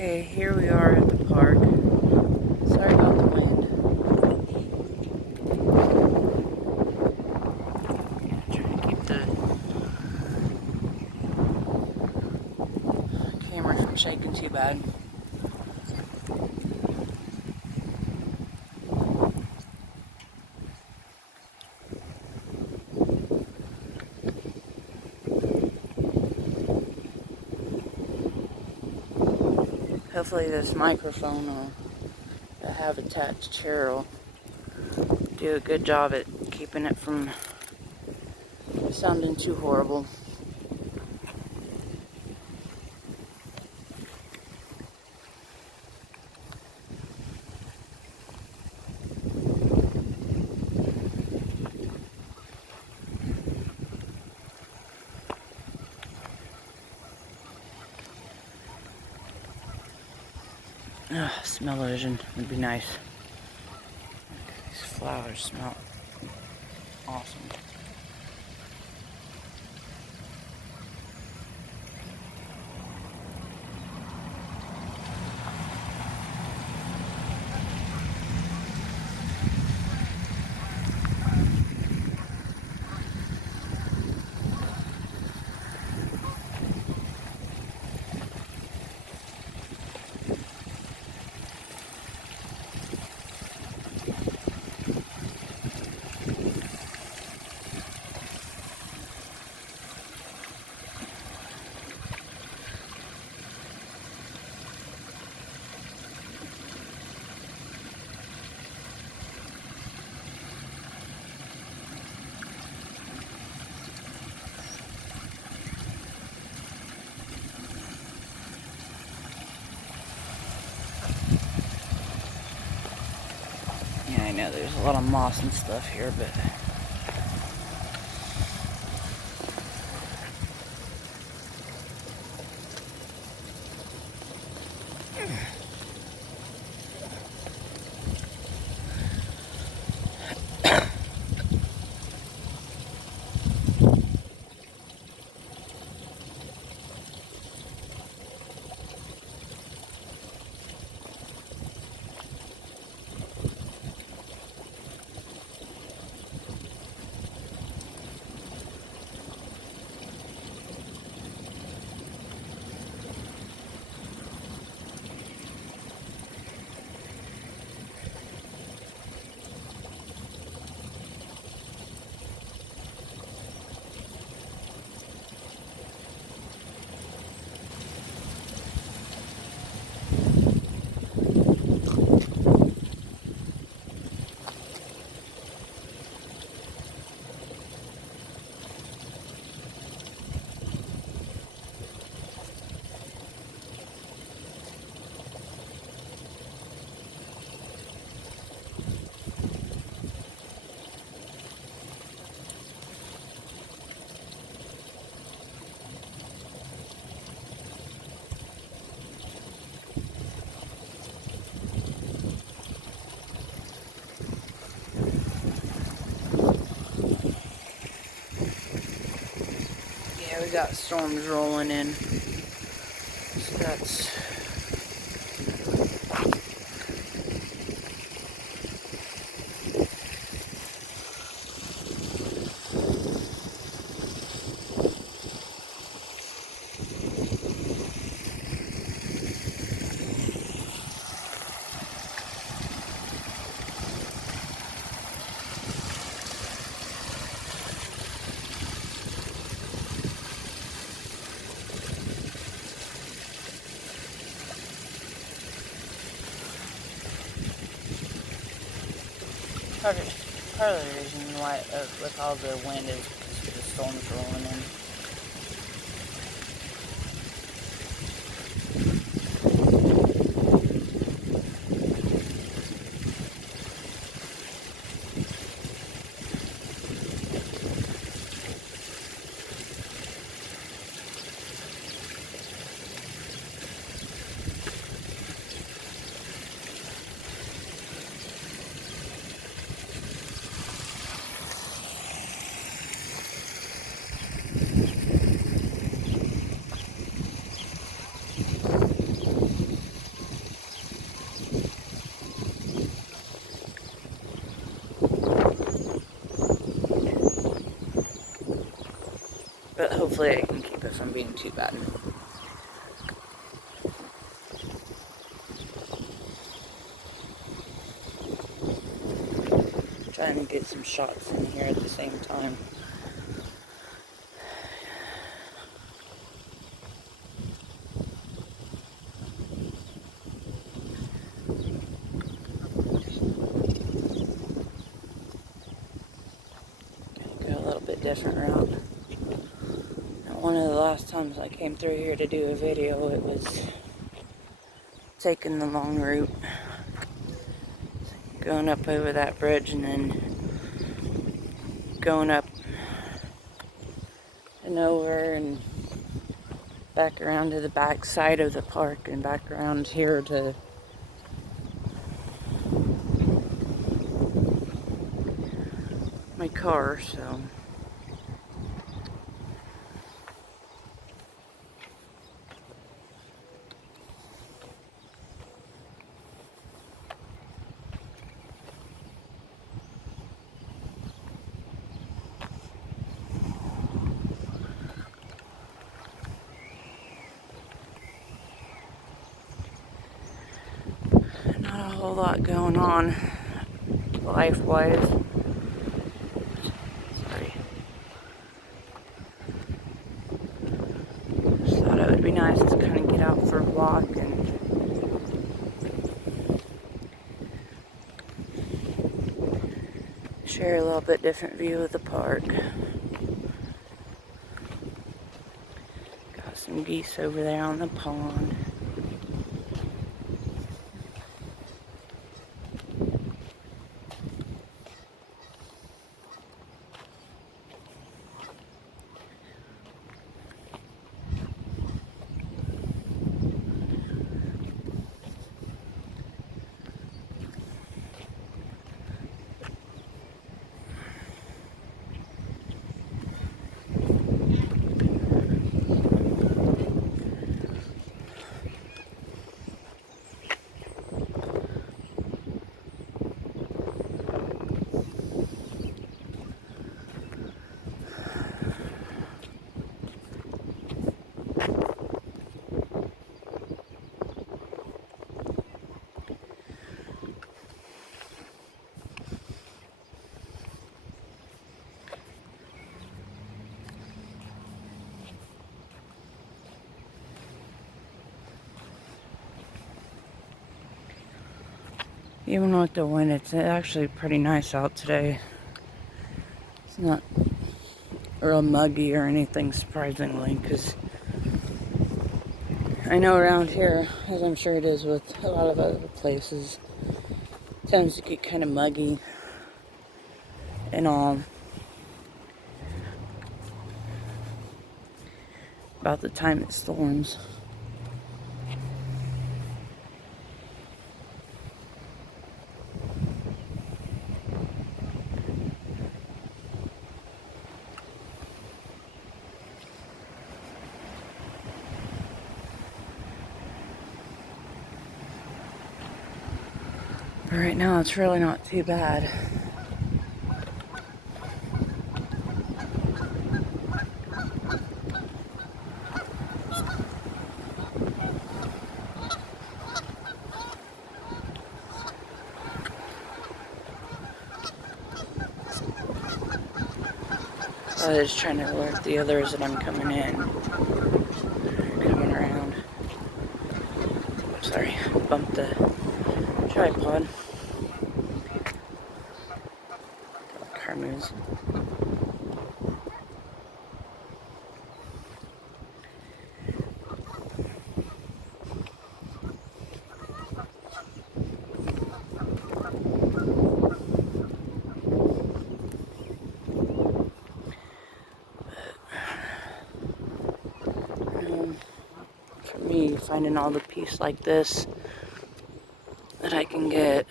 Okay, here we are at the park. Sorry about the wind. Trying to keep the camera from shaking too bad. Hopefully this microphone that I have attached here will do a good job at keeping it from sounding too horrible. Smell-o-vision would be nice. These flowers smell awesome. Yeah, I know there's a lot of moss and stuff here, but yeah, we got storms rolling in. So that's part of the reason why, with all the wind, is because the storms rolling in. But hopefully I can keep it from being too bad. Trying to get some shots in here at the same time. Go a little bit different route. One of the last times I came through here to do a video, it was taking the long route, going up over that bridge and then going up and over and back around to the back side of the park and back around here to my car, so not a whole lot going on life-wise. Sorry. Just thought it would be nice to kind of get out for a walk and share a little bit different view of the park. Got some geese over there on the pond. Even with the wind, it's actually pretty nice out today. It's not real muggy or anything, surprisingly, because I know around here, as I'm sure it is with a lot of other places, it tends to get kind of muggy and all about the time it storms. But right now, it's really not too bad. I was trying to alert the others that I'm coming in. Coming around. Sorry, bumped the tripod. Car moves. For me, finding all the peace like this that I can get,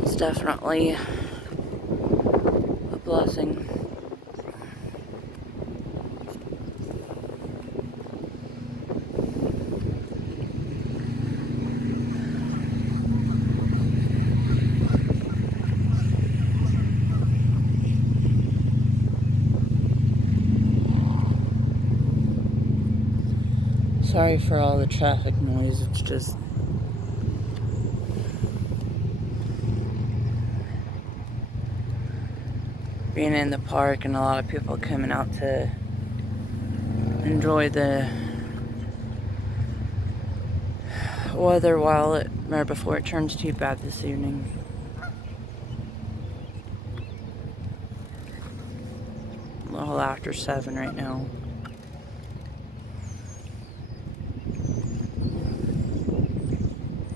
it's definitely a blessing. Sorry for all the traffic noise. It's just being in the park and a lot of people coming out to enjoy the weather before it turns too bad this evening. A little after 7 right now.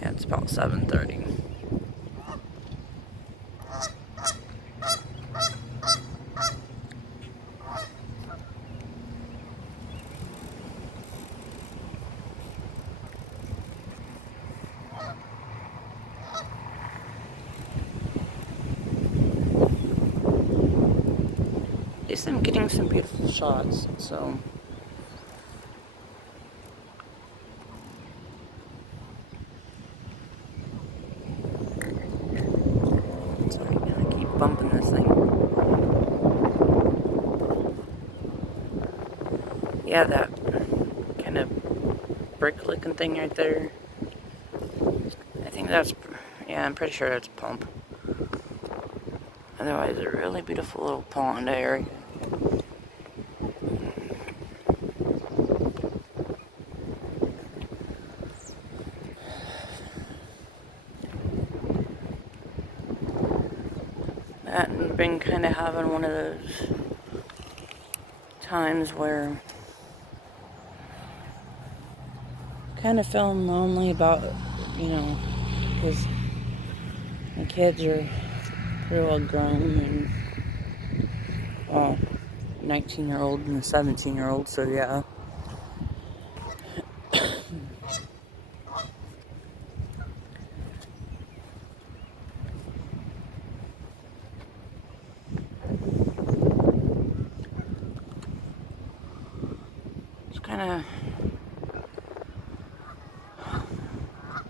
Yeah, it's about 7:30. At least I'm getting some beautiful shots, so. Sorry, I gotta keep bumping this thing. Yeah, that kind of brick looking thing right there. I think that's, yeah, I'm pretty sure that's a pump. Otherwise, a really beautiful little pond area. I've been kind of having one of those times where kind of feeling lonely about, because my kids are pretty well grown and, well, 19-year-old and a 17-year-old, so yeah. It's kind of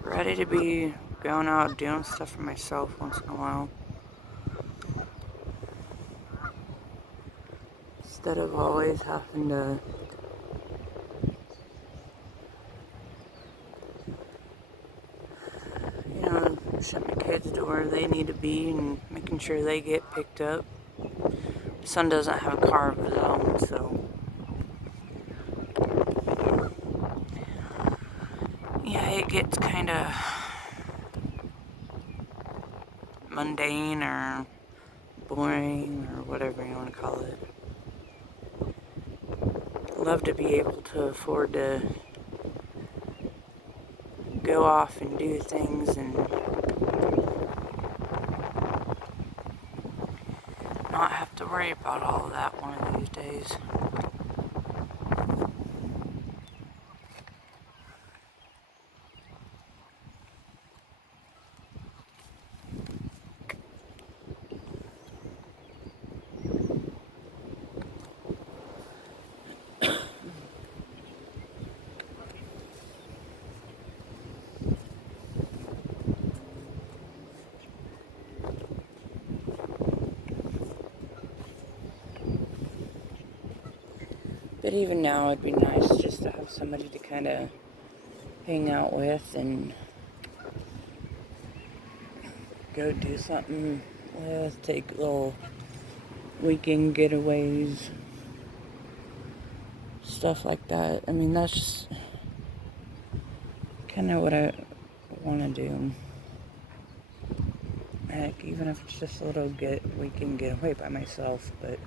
ready to be going out doing stuff for myself once in a while. Instead of always having to shut my kids to where they need to be and making sure they get picked up. My son doesn't have a car of his own, so yeah, it gets kind of mundane or boring or whatever you want to call it. Love to be able to afford to go off and do things and not have to worry about all of that one of these days. But even now, it'd be nice just to have somebody to kind of hang out with and go do something with, take little weekend getaways, stuff like that. I mean, that's just kind of what I want to do. Heck, even if it's just a little weekend getaway by myself, but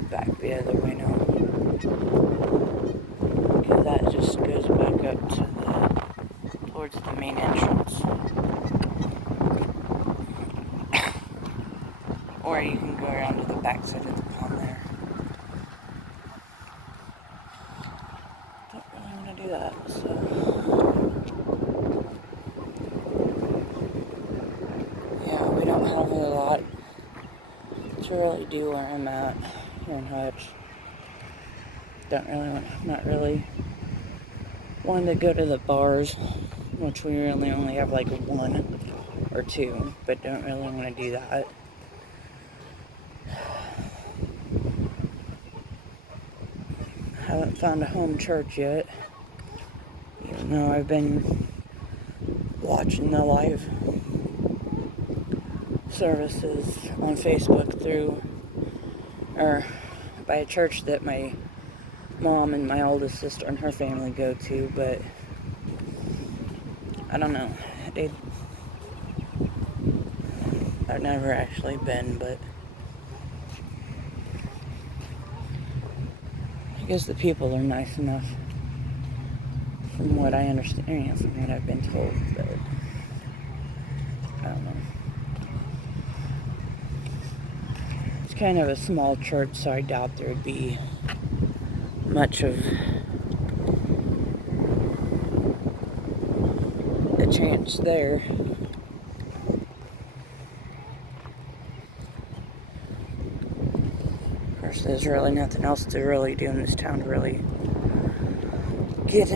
head back the other way now. Because that just goes back up to towards the main entrance. Or you can go around to the back side of the pond there. Don't really want to do that, so. Yeah, we don't have a lot to really do where I'm at here in Hutch. Not really wanting to go to the bars, which we really only have like one or two, but don't really want to do that. Haven't found a home church yet, even though I've been watching the live services on Facebook by a church that my mom and my oldest sister and her family go to, but I don't know. I've never actually been, but I guess the people are nice enough from what I understand, from what I've been told, but I don't know. It's kind of a small church, so I doubt there would be much of a chance there. Of course, there's really nothing else to really do in this town to really get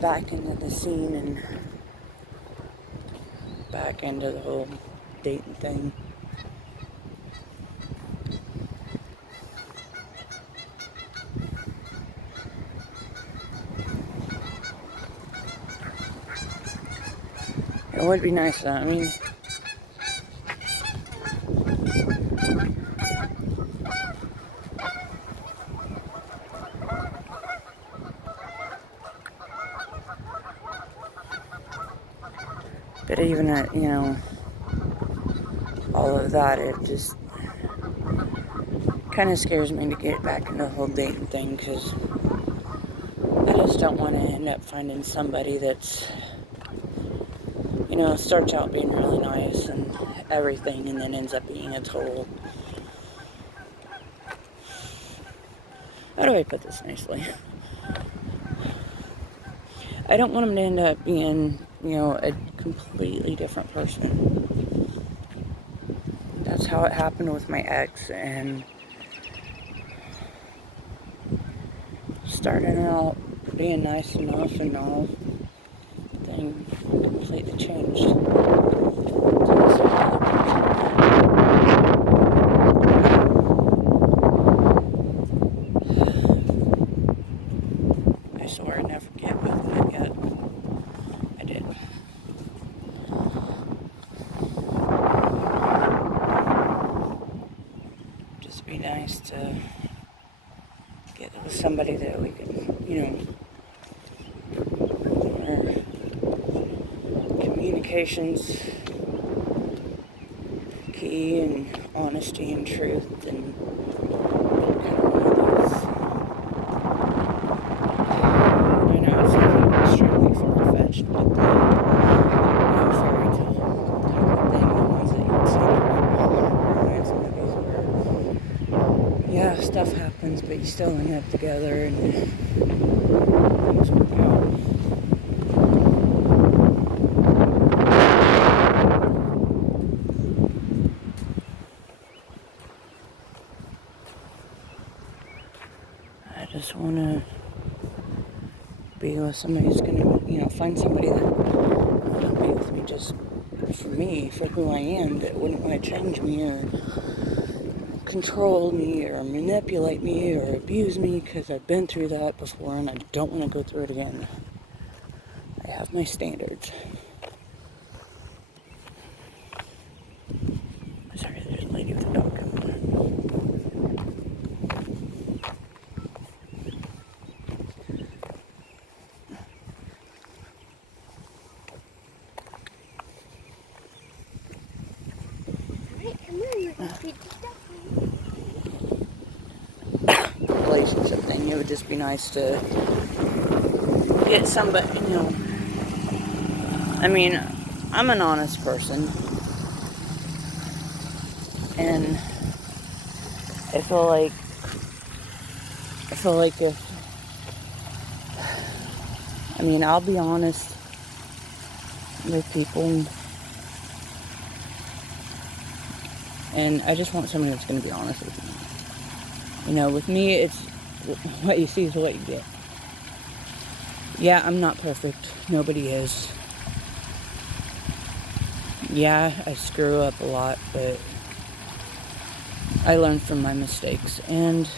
back into the scene and back into the whole dating thing. It would be nice though, I mean, but even at, all of that, it just kind of scares me to get back into the whole dating thing, because I just don't want to end up finding somebody that's, starts out being really nice and everything, and then ends up being a total, how do I put this nicely? I don't want them to end up being, a completely different person. That's how it happened with my ex, and starting out being nice enough and all, then completely changed. I swear I'd never get with that yet. I did. Just be nice to get with somebody that we can, our communications key, and honesty and truth, and kind of one of those. I know it sounds extremely far-fetched, but the fairy tale type of thing, the ones that you'd see in the movies where, yeah, stuff happens, but you still end up together, and things work out. I just want to be with somebody who's going to, find somebody that will be with me just for me, for who I am, that wouldn't want to change me or control me or manipulate me or abuse me, because I've been through that before and I don't want to go through it again. I have my standards. Sorry, there's a lady with a dog coming. just be nice to get somebody, I mean, I'm an honest person, and I feel like I'll be honest with people, and I just want somebody that's going to be honest with me. With me, it's what you see is what you get. Yeah, I'm not perfect. Nobody is. Yeah, I screw up a lot, but I learn from my mistakes, and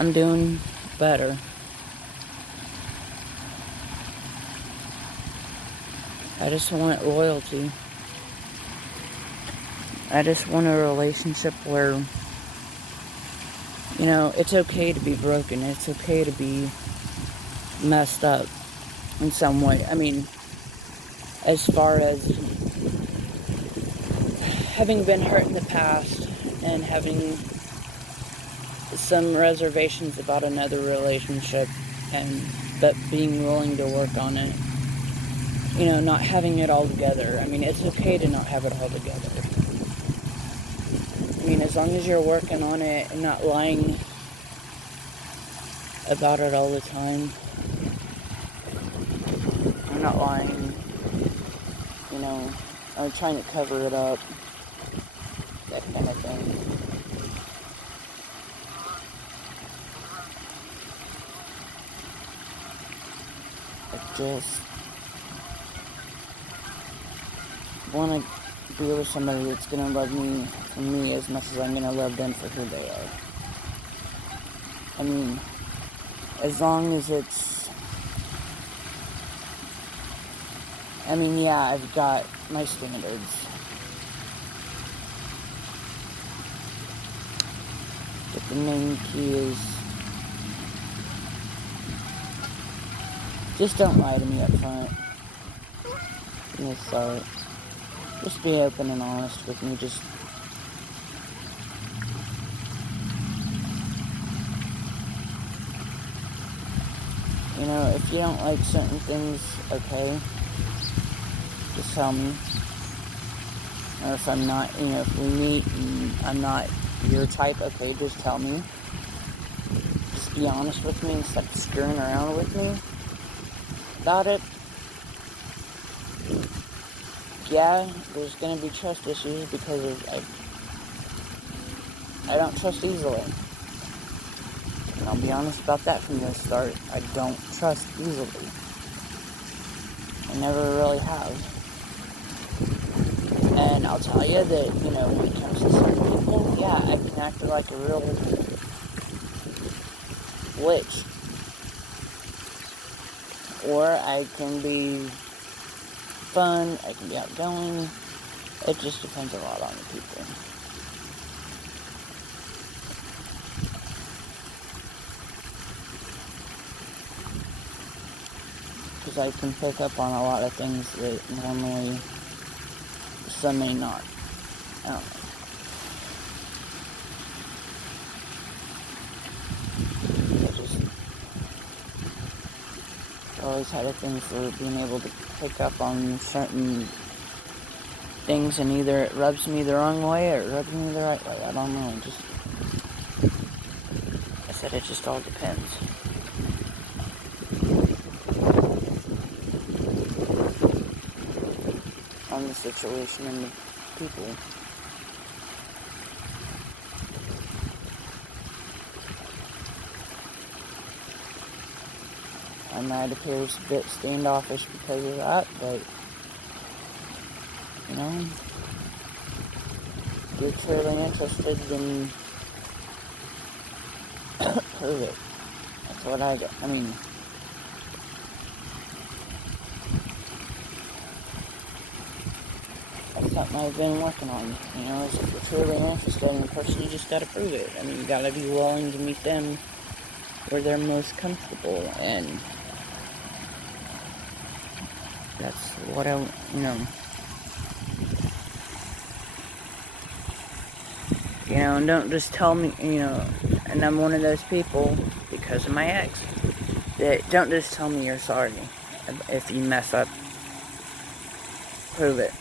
I'm doing better. I just want loyalty. I just want a relationship where, it's okay to be broken. It's okay to be messed up in some way. I mean, as far as having been hurt in the past and having some reservations about another relationship, but being willing to work on it. Not having it all together. I mean, it's okay to not have it all together. I mean, as long as you're working on it and not lying about it all the time. I'm not lying, I'm trying to cover it up. That kind of thing. I just want to be with somebody that's going to love me for me as much as I'm going to love them for who they are. I mean, as long as it's... yeah, I've got my standards. But the main key is... just don't lie to me up front. Sorry. Just be open and honest with me. Just... if you don't like certain things, okay, just tell me. Or if I'm not, if we meet and I'm not your type, okay, just tell me. Just be honest with me and stop screwing around with me about it. Yeah, there's going to be trust issues because I don't trust easily. And I'll be honest about that from the start. I don't trust easily. I never really have. And I'll tell you that, when it comes to certain people, yeah, I can act like a real witch. Or I can be fun, I can be outgoing. It just depends a lot on the people. Because I can pick up on a lot of things that normally some may not. I don't know. I always had a thing for being able to pick up on certain things, and either it rubs me the wrong way or it rubs me the right way. I don't know. I said it just all depends. On the situation and the people. I might appear a bit standoffish because of that, but if you're truly interested, then prove it. That's what I do. That's something I've been working on. Is if you're truly interested in a person, you just gotta prove it. You gotta be willing to meet them where they're most comfortable, and that's what You know, and don't just tell me, you know, and I'm one of those people, because of my ex, that don't just tell me you're sorry if you mess up. Prove it.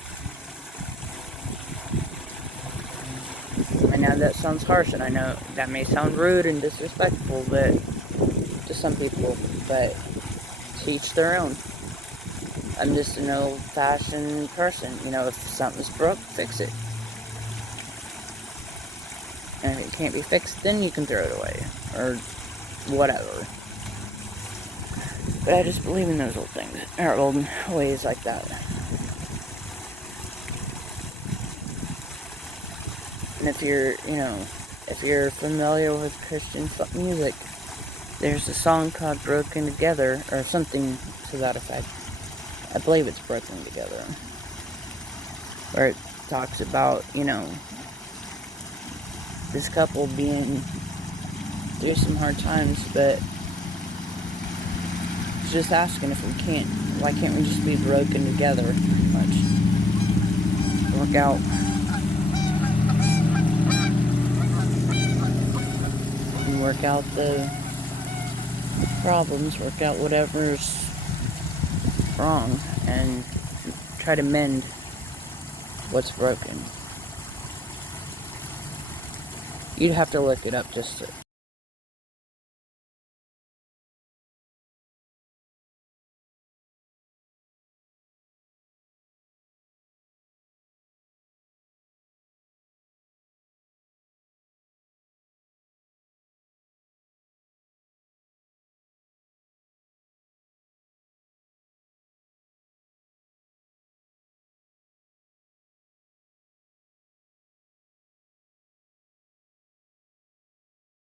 I know that sounds harsh, and I know that may sound rude and disrespectful, but to some people, but to each their own. I'm just an old-fashioned person. You know, if something's broke, fix it. And if it can't be fixed, then you can throw it away. Or whatever. But I just believe in those old things. Or old ways like that. And if you're, you know, if you're familiar with Christian music, there's a song called Broken Together, or something to that effect. I believe it's Broken Together. Where it talks about, you know, this couple being through some hard times, but it's just asking if we can't, why can't we just be broken together? Much work out. And work out the problems, work out whatever's wrong, and try to mend what's broken. You'd have to look it up just to